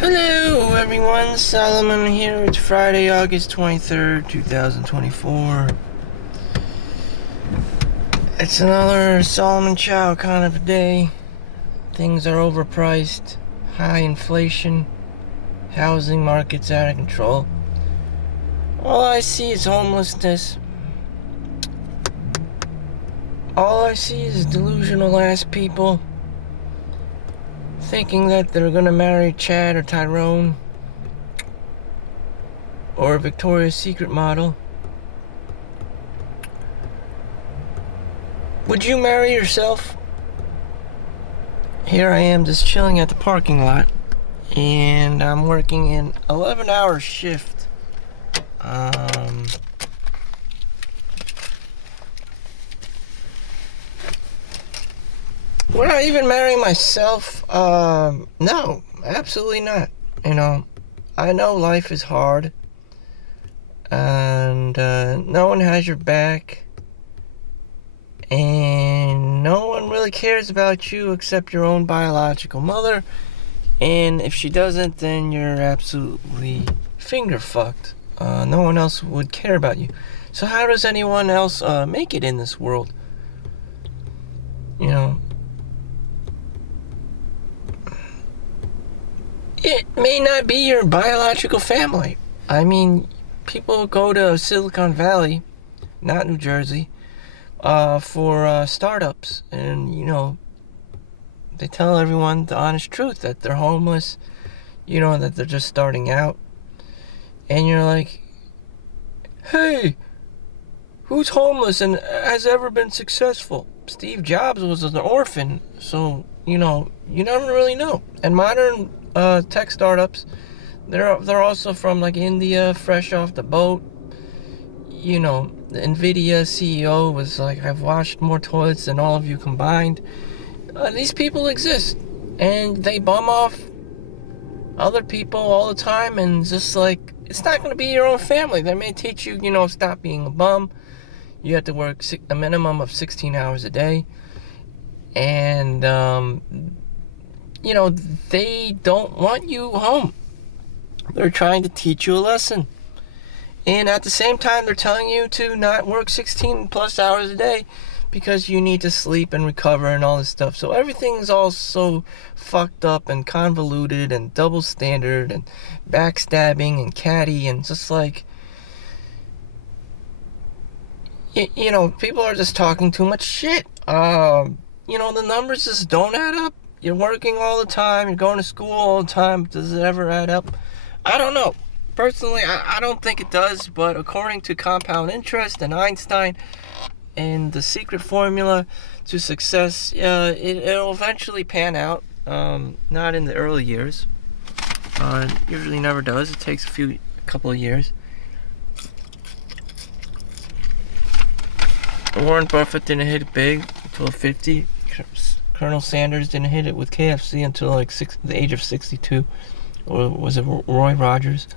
Hello everyone, Solomon here. It's Friday, August 23rd, 2024. It's another Solomon Chau kind of a day. Things are overpriced, high inflation, housing market's out of control. All I see is homelessness. All I see is delusional ass people thinking that they're gonna marry Chad or Tyrone or a Victoria's Secret model. Would you marry yourself? Here I am just chilling at the parking lot, and I'm working an 11-hour shift. Would I even marry myself? No, absolutely not. I know life is hard, and no one has your back, and no one really cares about you except your own biological mother, and if she doesn't, then you're absolutely finger fucked. No one else would care about you. So how does anyone else make it in this world? It may not be your biological family. I mean, people go to Silicon Valley, not New Jersey, for startups, and they tell everyone the honest truth that they're homeless, that they're just starting out, and you're like, hey, who's homeless and has ever been successful? Steve Jobs was an orphan, so you never really know. And modern tech startups, they're also from like India, fresh off the boat. The Nvidia CEO was like, I've washed more toilets than all of you combined. These people exist, and they bum off other people all the time, and just like, it's not going to be your own family. They may teach you, stop being a bum. You have to work a minimum of 16 hours a day, and they don't want you home. They're trying to teach you a lesson. And at the same time, they're telling you to not work 16 plus hours a day because you need to sleep and recover and all this stuff. So everything's all so fucked up and convoluted and double standard and backstabbing and catty and just like, people are just talking too much shit. The numbers just don't add up. You're working all the time, you're going to school all the time. Does it ever add up? I don't know. Personally, I don't think it does, but according to compound interest and Einstein and the secret formula to success, it'll eventually pan out. Not in the early years. It usually never does. It takes a couple of years. Warren Buffett didn't hit it big until 50. Colonel Sanders didn't hit it with KFC until like the age of 62. Or was it Roy Rogers?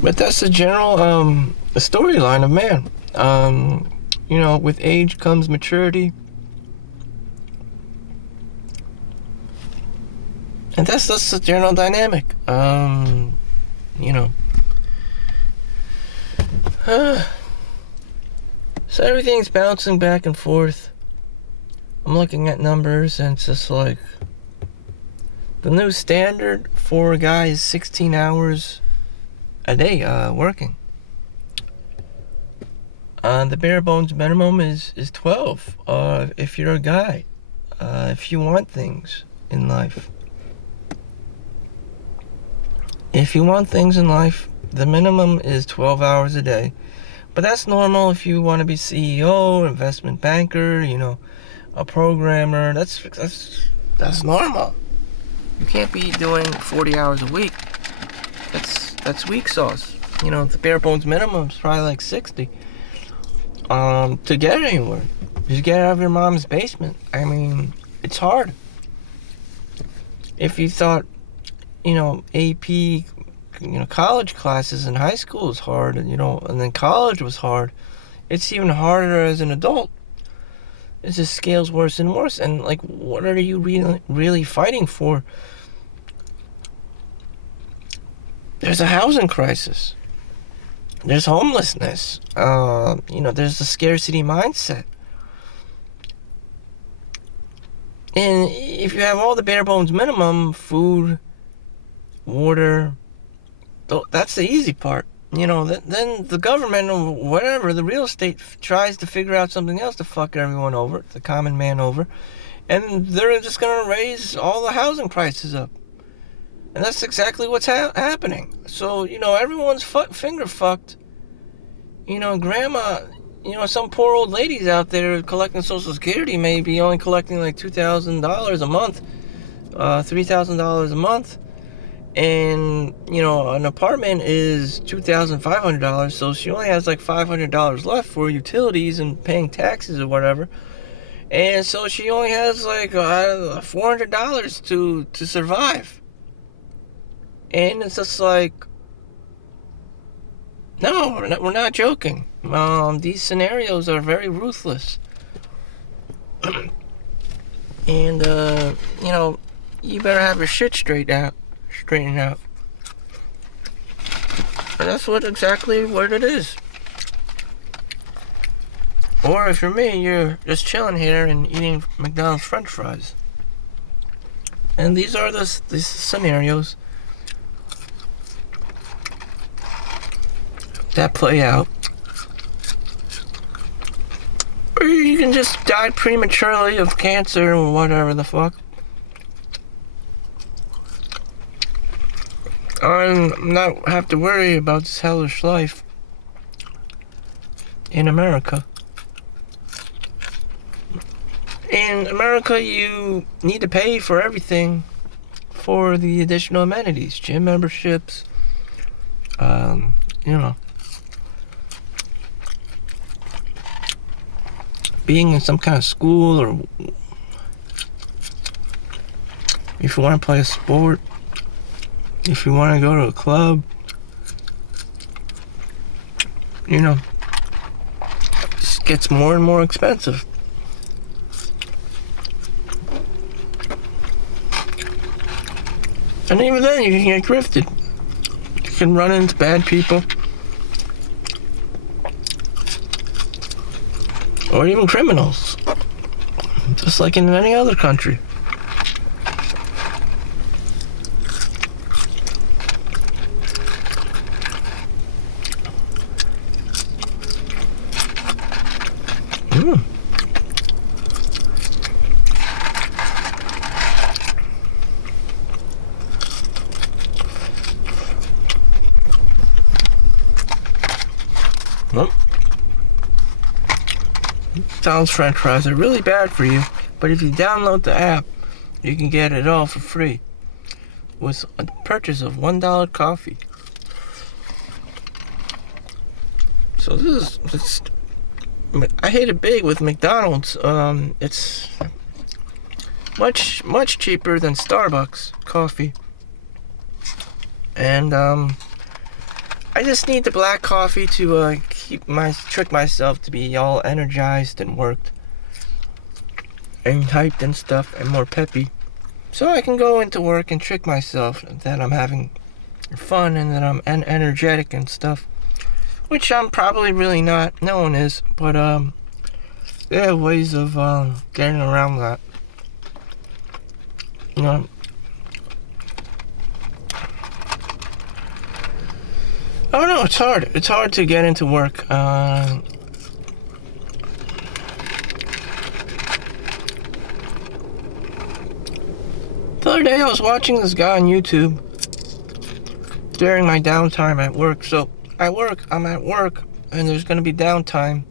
But that's the general storyline of man. With age comes maturity. And that's just the general dynamic. So everything's bouncing back and forth. I'm looking at numbers, and it's just like, the new standard for a guy is 16 hours a day working. The bare bones minimum is 12 if you're a guy, if you want things in life. If you want things in life, the minimum is 12 hours a day. But that's normal if you want to be CEO, investment banker, a programmer. That's normal. You can't be doing 40 hours a week. That's weak sauce. The bare bones minimum is probably like 60. To get anywhere, just get out of your mom's basement. I mean, it's hard. If you thought, AP, college classes in high school is hard, and then college was hard, it's even harder as an adult. it just scales worse and worse. And like, what are you really fighting for? There's a housing crisis. There's homelessness. There's the scarcity mindset. And if you have all the bare bones minimum, food, water, that's the easy part. Then the government or whatever, the real estate tries to figure out something else to fuck everyone over, the common man over. And they're just going to raise all the housing prices up. And that's exactly what's happening. So, everyone's finger fucked. Grandma, some poor old ladies out there collecting Social Security may be only collecting like $2,000 a month, $3,000 a month. And, an apartment is $2,500, so she only has like $500 left for utilities and paying taxes or whatever. And so she only has like $400 to survive. And it's just like, no, we're not joking. These scenarios are very ruthless. And, you better have your shit straightened out. And that's exactly what it is. Or if you're me, you're just chilling here and eating McDonald's French fries. And these are these scenarios that play out. Or you can just die prematurely of cancer or whatever the fuck. And not have to worry about this hellish life in America. In America, you need to pay for everything for the additional amenities, gym memberships, being in some kind of school, or if you want to play a sport, if you want to go to a club, it just gets more and more expensive. And even then, you can get grifted. You can run into bad people. Or even criminals. Just like in any other country. McDonald's French fries are really bad for you, but if you download the app, you can get it all for free with a purchase of $1 coffee. So I hate it big with McDonald's. It's much cheaper than Starbucks coffee, and I just need the black coffee to trick myself to be all energized and worked and hyped and stuff and more peppy, so I can go into work and trick myself that I'm having fun and that I'm energetic and stuff, which I'm probably really not. No one is, but there are ways of getting around that. Oh no, it's hard. It's hard to get into work. The other day I was watching this guy on YouTube during my downtime at work. So I'm at work, and there's going to be downtime.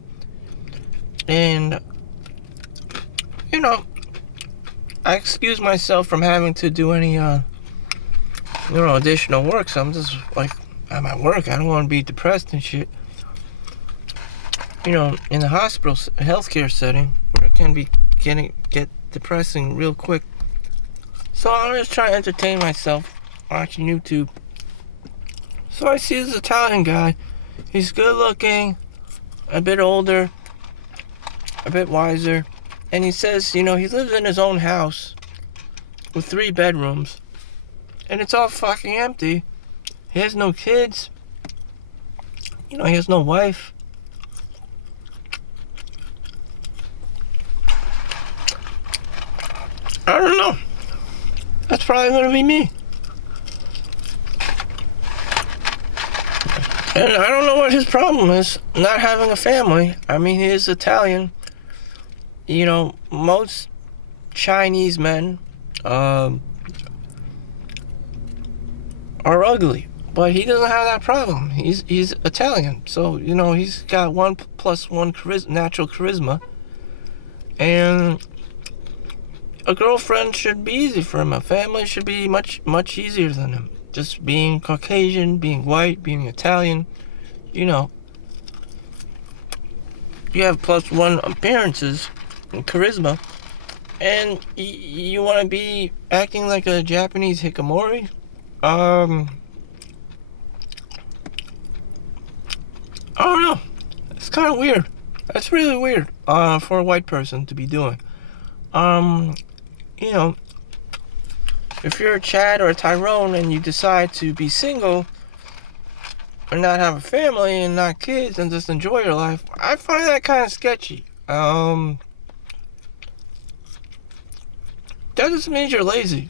And, I excuse myself from having to do any, additional work. So I'm just like, I'm at work. I don't want to be depressed and shit. In the hospital healthcare setting, where it can be get depressing real quick. So I'm just trying to entertain myself watching YouTube. So I see this Italian guy. He's good looking, a bit older, a bit wiser, And he says, you know, he lives in his own house with 3 bedrooms, and it's all fucking empty. He has no kids. You know, he has no wife. I don't know. That's probably gonna be me. And I don't know what his problem is, not having a family. I mean, he is Italian. You know, most Chinese men are ugly, but he doesn't have that problem. He's Italian, so you know he's got 1+1 natural charisma, and a girlfriend should be easy for him. A family should be much easier than him. Just being Caucasian, being white, being Italian, you know, you have +1 appearances and charisma, and you want to be acting like a Japanese hikikomori. I don't know. It's kind of weird. That's really weird for a white person to be doing. You know, if you're a Chad or a Tyrone and you decide to be single and not have a family and not kids and just enjoy your life, I find that kind of sketchy. That just means you're lazy,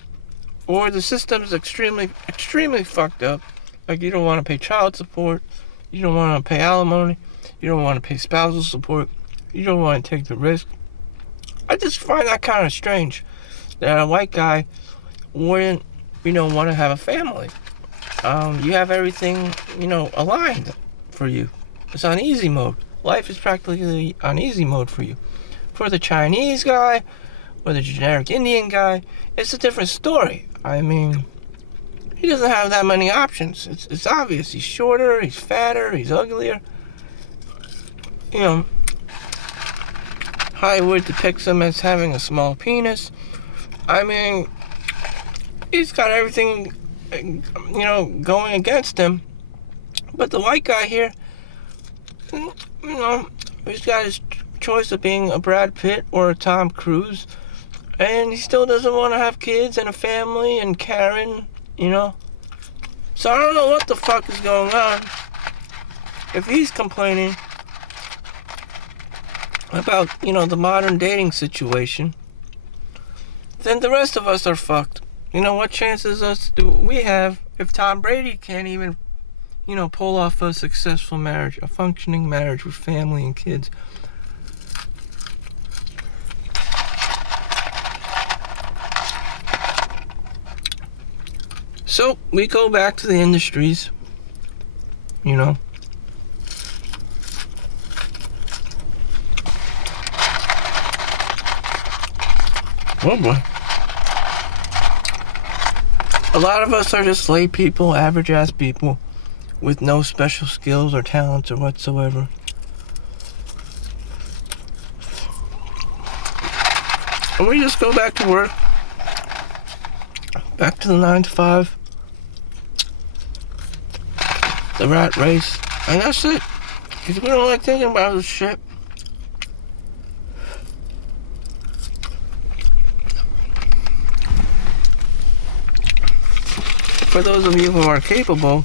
or the system's extremely fucked up. Like, you don't want to pay child support, you don't want to pay alimony, you don't want to pay spousal support, you don't want to take the risk. I just find that kind of strange that a white guy wouldn't, you know, want to have a family. You have everything, you know, aligned for you. It's on easy mode. Life is practically on easy mode for you. For the Chinese guy or the generic Indian guy, it's a different story. I mean, he doesn't have that many options. It's obvious. He's shorter, he's fatter, he's uglier. You know, Hollywood depicts him as having a small penis. I mean, he's got everything, you know, going against him. But the white guy here, you know, he's got his choice of being a Brad Pitt or a Tom Cruise, and he still doesn't want to have kids and a family and Karen, you know. So I don't know what the fuck is going on. If he's complaining about, you know, the modern dating situation, then the rest of us are fucked. You know, what chances do we have if Tom Brady can't even, you know, pull off a successful marriage, a functioning marriage with family and kids? So we go back to the industries, you know. Oh boy. A lot of us are just lay people, average ass people with no special skills or talents or whatsoever. And we just go back to work, back to the 9 to 5, the rat race, and that's it. Because we don't like thinking about this shit. For those of you who are capable,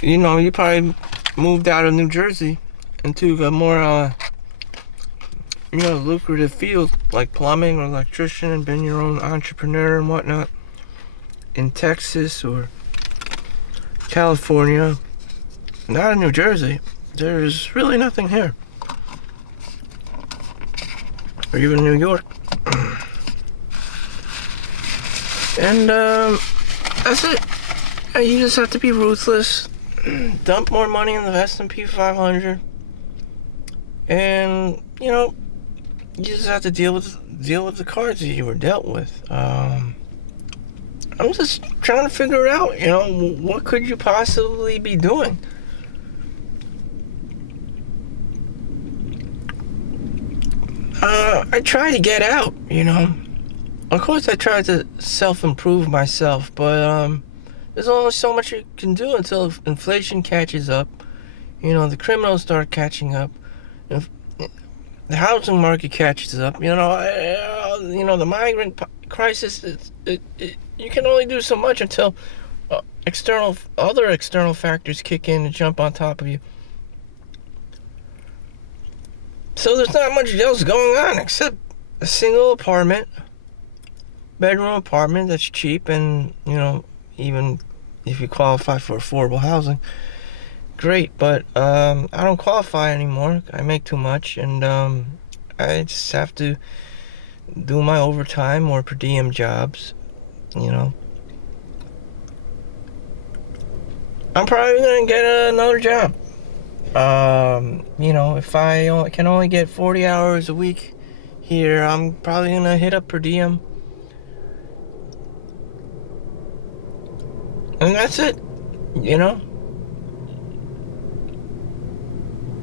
you know, you probably moved out of New Jersey into a more, you know, lucrative field like plumbing or electrician and been your own entrepreneur and whatnot in Texas or California. Not in New Jersey. There's really nothing here. Or even New York. And, that's it. You just have to be ruthless. Dump more money in the S&P 500. And, you know, you just have to deal with the cards that you were dealt with. I'm just trying to figure out, you know, what could you possibly be doing? I try to get out, you know. Of course I try to self-improve myself, but there's only so much you can do until inflation catches up. You know, the criminals start catching up. the housing market catches up. The migrant crisis. You can only do so much until other external factors kick in and jump on top of you. So there's not much else going on except a single bedroom apartment that's cheap, and even if you qualify for affordable housing, great. But I don't qualify anymore. I make too much, and I just have to do my overtime or per diem jobs. I'm probably gonna get another job. If I can only get 40 hours a week here, I'm probably gonna hit up per diem, and that's it.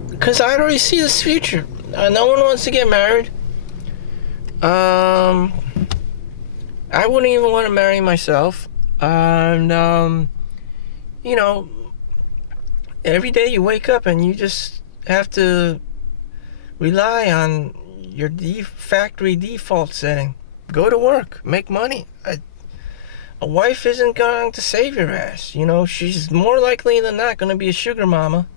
Because I already see this future. No one wants to get married. I wouldn't even want to marry myself. And every day you wake up and you just have to rely on your factory default setting. Go to work, make money. A wife isn't going to save your ass. She's more likely than not going to be a sugar mama,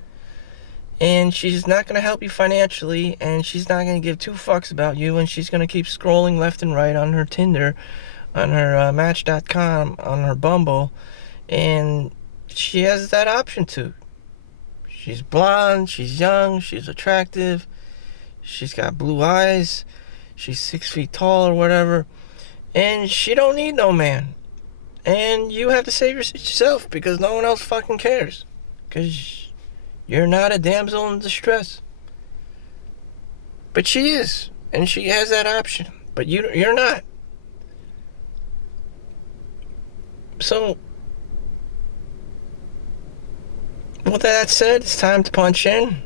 and she's not going to help you financially, and she's not going to give two fucks about you, and she's going to keep scrolling left and right on her Tinder, on her Match.com, on her Bumble, and she has that option too. She's blonde, she's young, she's attractive, she's got blue eyes, she's 6 feet tall or whatever, and she don't need no man. And you have to save yourself because no one else fucking cares. Because you're not a damsel in distress. But she is, and she has that option. But you're not. So, with that said, it's time to punch in,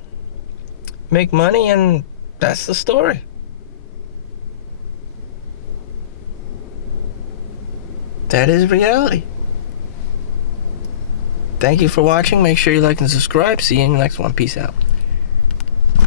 make money, and that's the story. That is reality. Thank you for watching. Make sure you like and subscribe. See you in the next one. Peace out.